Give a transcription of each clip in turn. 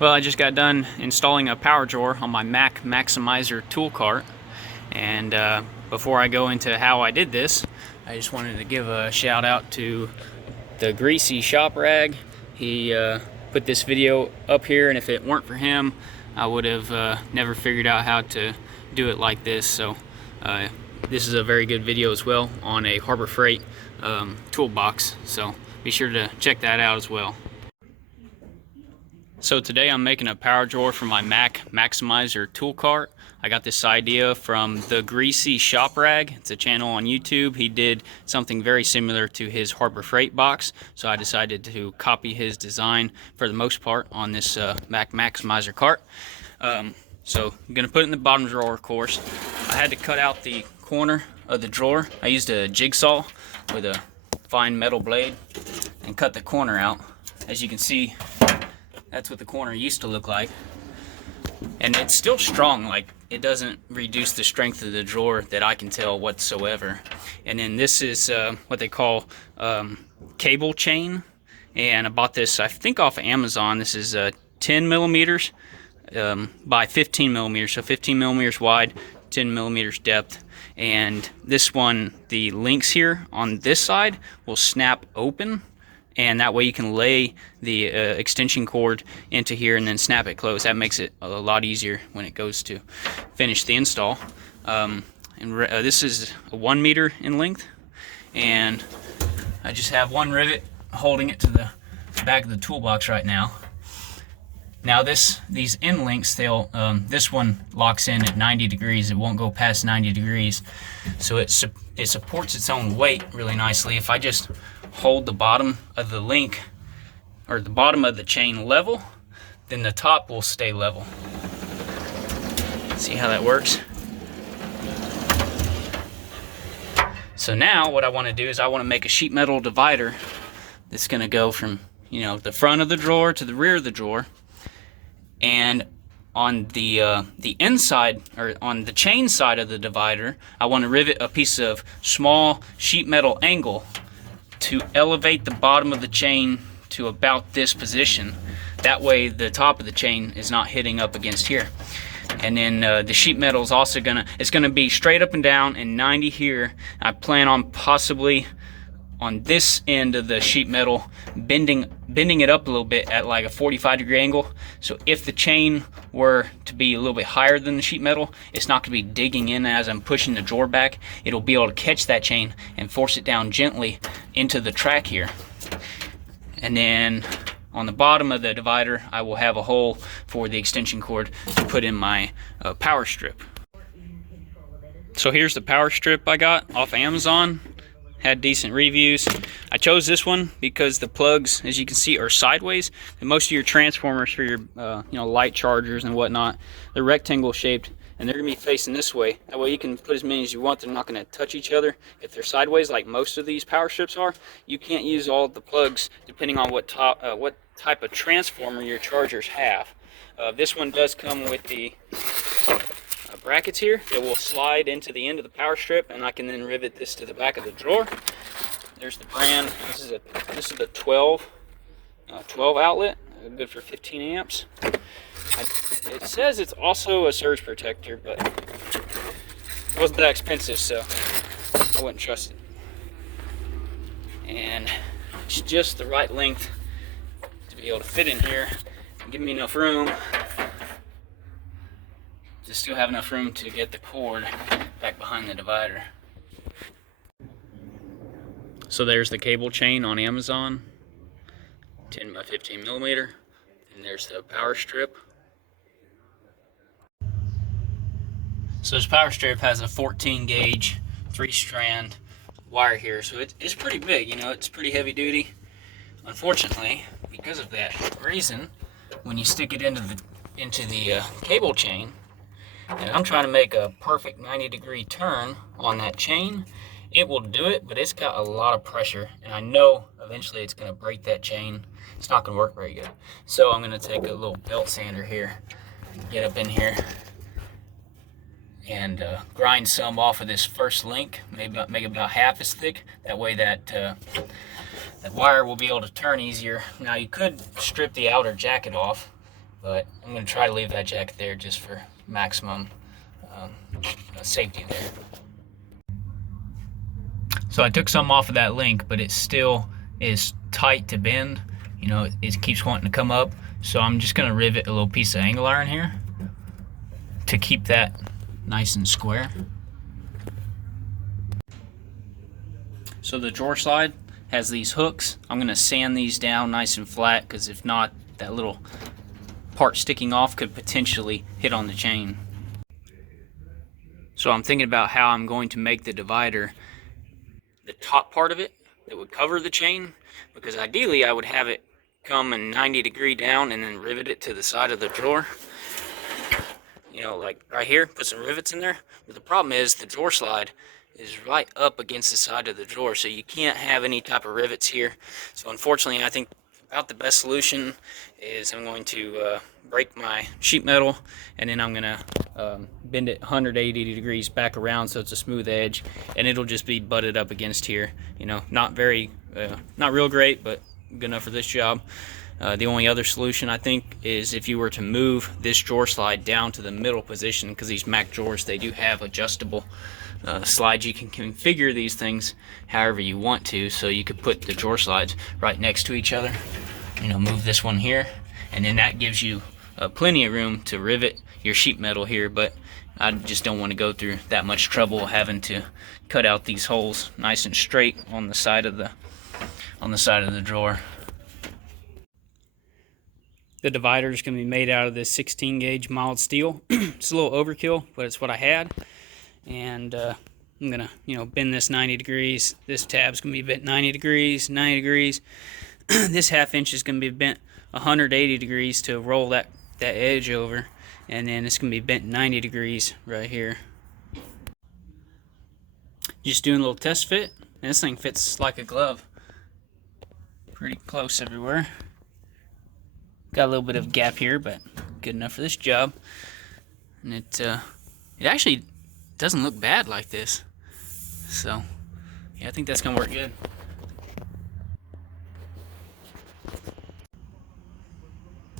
Well, I just got done installing a power drawer on my Macsimizer tool cart, and before I go into how I did this, I just wanted to give a shout out to the Greasy Shop Rag. He put this video up here, and if it weren't for him, I would have never figured out how to do it like this. So this is a very good video as well on a Harbor Freight toolbox, so be sure to check that out as well. So today I'm making a power drawer for my Macsimizer tool cart. I got this idea from the Greasy Shop Rag. It's a channel on YouTube. He did something very similar to his Harbor Freight box, so I decided to copy his design for the most part on this Macsimizer cart. So I'm going to put it in the bottom drawer, of course. I had to cut out the corner of the drawer. I used a jigsaw with a fine metal blade and cut the corner out. As you can see, that's what the corner used to look like, and it's still strong. Like, it doesn't reduce the strength of the drawer that I can tell whatsoever. And then this is what they call cable chain, and I bought this, I think, off of Amazon. This is 10 millimeters by 15 millimeters, so 15 millimeters wide, 10 millimeters depth. And this one, the links here on this side will snap open, and that way you can lay the extension cord into here and then snap it closed. That makes it a lot easier when it goes to finish the install. This is 1 meter in length, and I just have one rivet holding it to the back of the toolbox right now. Now these end links, this one locks in at 90 degrees. It won't go past 90 degrees, so it supports its own weight really nicely. If I just hold the bottom of the link, or the bottom of the chain, level, then the top will stay level. See how that works? So now what I want to do is I want to make a sheet metal divider that's going to go from, the front of the drawer to the rear of the drawer. And on the inside, or on the chain side of the divider, I want to rivet a piece of small sheet metal angle to elevate the bottom of the chain to about this position. That way the top of the chain is not hitting up against here. And then the sheet metal is also it's gonna be straight up and down and 90 here. I plan on possibly on this end of the sheet metal bending it up a little bit at like a 45-degree angle. So if the chain were to be a little bit higher than the sheet metal, it's not going to be digging in as I'm pushing the drawer back. It'll be able to catch that chain and force it down gently into the track here. And then on the bottom of the divider, I will have a hole for the extension cord to put in my power strip. So here's the power strip I got off Amazon. Had decent reviews. I chose this one because the plugs, as you can see, are sideways, and most of your transformers for your light chargers and whatnot, they're rectangle shaped, and they're gonna be facing this way. That way you can put as many as you want. They're not gonna touch each other. If they're sideways, like most of these power strips are, you can't use all the plugs depending on what type of transformer your chargers have. This one does come with the brackets here that will slide into the end of the power strip, and I can then rivet this to the back of the drawer. There's the brand. This is a 12 outlet, good for 15 amps. It says it's also a surge protector, but it wasn't that expensive, so I wouldn't trust it. And it's just the right length to be able to fit in here and give me enough room to still have enough room to get the cord back behind the divider. So there's the cable chain on Amazon, 10 by 15 millimeter, and there's the power strip. So this power strip has a 14 gauge 3-strand wire here, so it's pretty big, it's pretty heavy duty. Unfortunately, because of that reason, when you stick it into the cable chain, and I'm trying to make a perfect 90-degree turn on that chain, it will do it, but it's got a lot of pressure, and I know eventually it's going to break that chain. It's not going to work very good. So I'm going to take a little belt sander here, get up in here, and grind some off of this first link, make it about half as thick. That way that wire will be able to turn easier. Now you could strip the outer jacket off, but I'm going to try to leave that jacket there just for maximum safety there. So I took some off of that link, but it still is tight to bend. You know, it keeps wanting to come up. So I'm just going to rivet a little piece of angle iron here to keep that nice and square. So the drawer slide has these hooks. I'm going to sand these down nice and flat, because if not, that little part sticking off could potentially hit on the chain. So I'm thinking about how I'm going to make the divider, the top part of it that would cover the chain, because ideally I would have it come in 90-degree down and then rivet it to the side of the drawer. You know, like right here, put some rivets in there. But the problem is the drawer slide is right up against the side of the drawer, so you can't have any type of rivets here. So unfortunately, I think about the best solution is I'm going to break my sheet metal, and then I'm going to bend it 180 degrees back around so it's a smooth edge, and it'll just be butted up against here. You know, not real great, but good enough for this job. The only other solution, I think, is if you were to move this drawer slide down to the middle position, because these Mac drawers, they do have adjustable slides. You can configure these things however you want to, so you could put the drawer slides right next to each other. You know, move this one here, and then that gives you plenty of room to rivet your sheet metal here, but I just don't want to go through that much trouble having to cut out these holes nice and straight on the side of the drawer. The divider is going to be made out of this 16 gauge mild steel. It's a little overkill, but it's what I had. And I'm going to, you know, bend this 90 degrees. This tab's going to be bent 90 degrees, 90 degrees. This 1/2 inch is going to be bent 180 degrees to roll that edge over. And then it's going to be bent 90 degrees right here. Just doing a little test fit. And this thing fits like a glove. Pretty close everywhere. Got a little bit of gap here, but good enough for this job. And it actually doesn't look bad like this. So, yeah, I think that's gonna work good.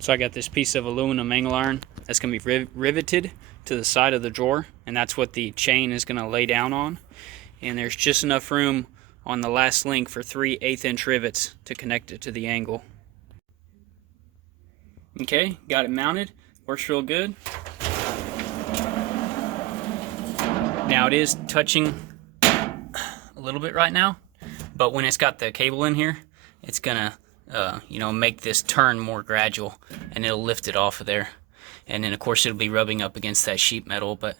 So I got this piece of aluminum angle iron that's gonna be riveted to the side of the drawer, and that's what the chain is gonna lay down on. And there's just enough room on the last link for 3 1/8 inch rivets to connect it to the angle. Okay, got it mounted. Works real good. Now it is touching a little bit right now, but when it's got the cable in here, it's gonna you know, make this turn more gradual, and it'll lift it off of there. And then of course it'll be rubbing up against that sheet metal, but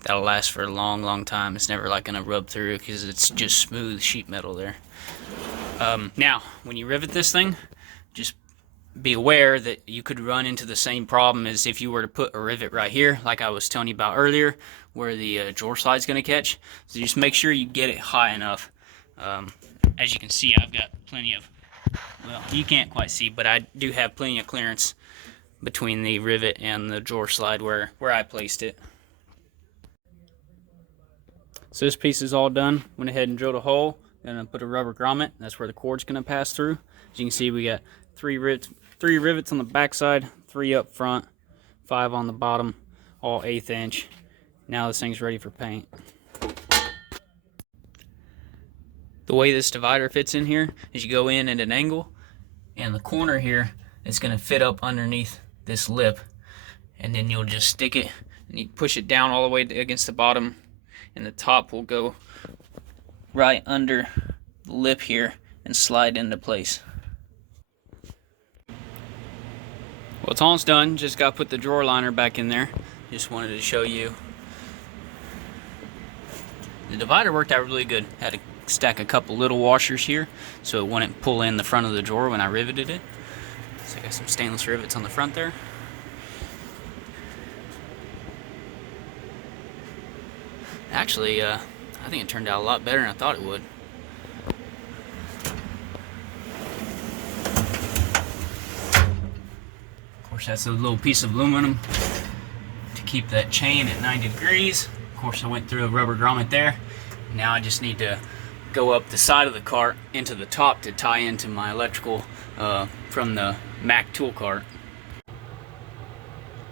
that'll last for a long time. It's never like gonna rub through because it's just smooth sheet metal there. Now when you rivet this thing, just be aware that you could run into the same problem as if you were to put a rivet right here, like I was telling you about earlier, where the drawer slide's going to catch. So just make sure you get it high enough. As you can see, I've got plenty of, well, you can't quite see, but I do have plenty of clearance between the rivet and the drawer slide where I placed it. So this piece is all done. Went ahead and drilled a hole, and I put a rubber grommet. That's where the cord's going to pass through. As you can see, we got 3 rivets on the back side, 3 up front, 5 on the bottom, all 1/8 inch. Now this thing's ready for paint. The way this divider fits in here is you go in at an angle, and the corner here is going to fit up underneath this lip, and then you'll just stick it and you push it down all the way against the bottom, and the top will go right under the lip here and slide into place. Well, it's almost done. Just got to put the drawer liner back in there. Just wanted to show you. The divider worked out really good. Had to stack a couple little washers here so it wouldn't pull in the front of the drawer when I riveted it. So I got some stainless rivets on the front there. Actually, I think it turned out a lot better than I thought it would. Of course, that's a little piece of aluminum to keep that chain at 90 degrees. Of course, I went through a rubber grommet there. Now I just need to go up the side of the cart into the top to tie into my electrical from the Mac tool cart.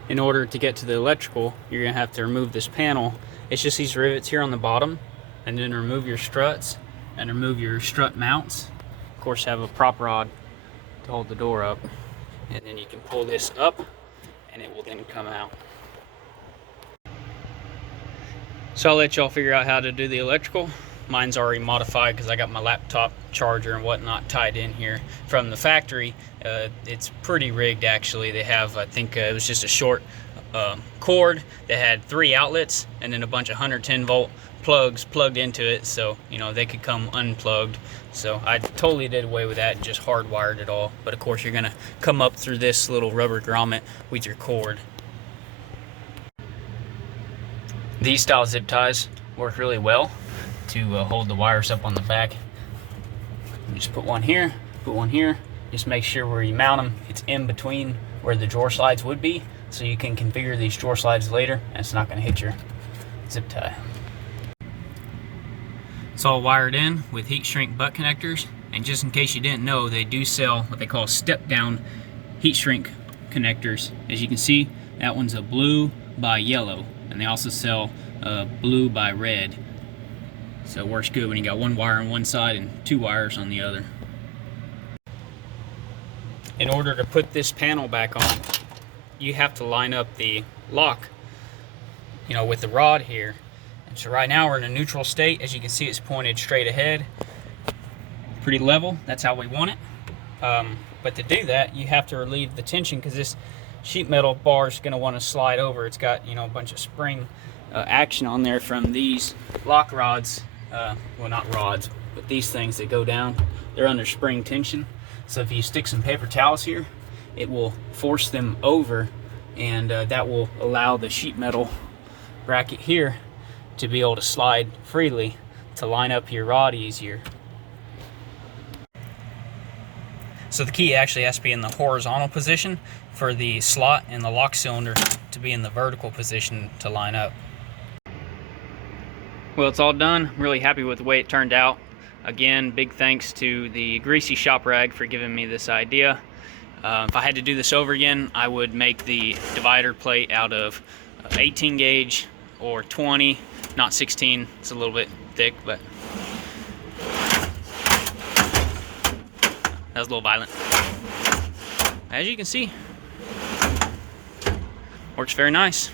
in order to get to the electrical, you're gonna have to remove this panel. It's just these rivets here on the bottom, and then remove your struts and remove your strut mounts. Of course, have a prop rod to hold the door up, and then you can pull this up and it will then come out. So I'll let y'all figure out how to do the electrical. Mine's already modified because I got my laptop charger and whatnot tied in here from the factory. It's pretty rigged actually. They have, I think it was just a short cord that had 3 outlets and then a bunch of 110 volt plugs plugged into it, so you know they could come unplugged. So I totally did away with that and just hardwired it all. But of course you're gonna come up through this little rubber grommet with your cord. These style zip ties work really well to hold the wires up on the back. You just put one here, put one here. Just make sure where you mount them, it's in between where the drawer slides would be, so you can configure these drawer slides later and it's not going to hit your zip tie. It's all wired in with heat shrink butt connectors, and just in case you didn't know, they do sell what they call step down heat shrink connectors. As you can see, that one's a blue by yellow, and they also sell blue by red. So it works good when you got one wire on one side and 2 wires on the other. In order to put this panel back on, you have to line up the lock, you know, with the rod here. And so right now we're in a neutral state. As you can see, it's pointed straight ahead, pretty level. That's how we want it. But to do that, you have to relieve the tension because this sheet metal bar is going to want to slide over. It's got, you know, a bunch of spring action on there from these lock rods. Well, not rods, but these things that go down, they're under spring tension. So if you stick some paper towels here, it will force them over, and that will allow the sheet metal bracket here to be able to slide freely to line up your rod easier. So the key actually has to be in the horizontal position for the slot and the lock cylinder to be in the vertical position to line up. Well, it's all done. I'm really happy with the way it turned out. Again, big thanks to the Greasy Shop Rag for giving me this idea. If I had to do this over again, I would make the divider plate out of 18 gauge or 20, not 16. It's a little bit thick, but that was a little violent. As you can see, works very nice.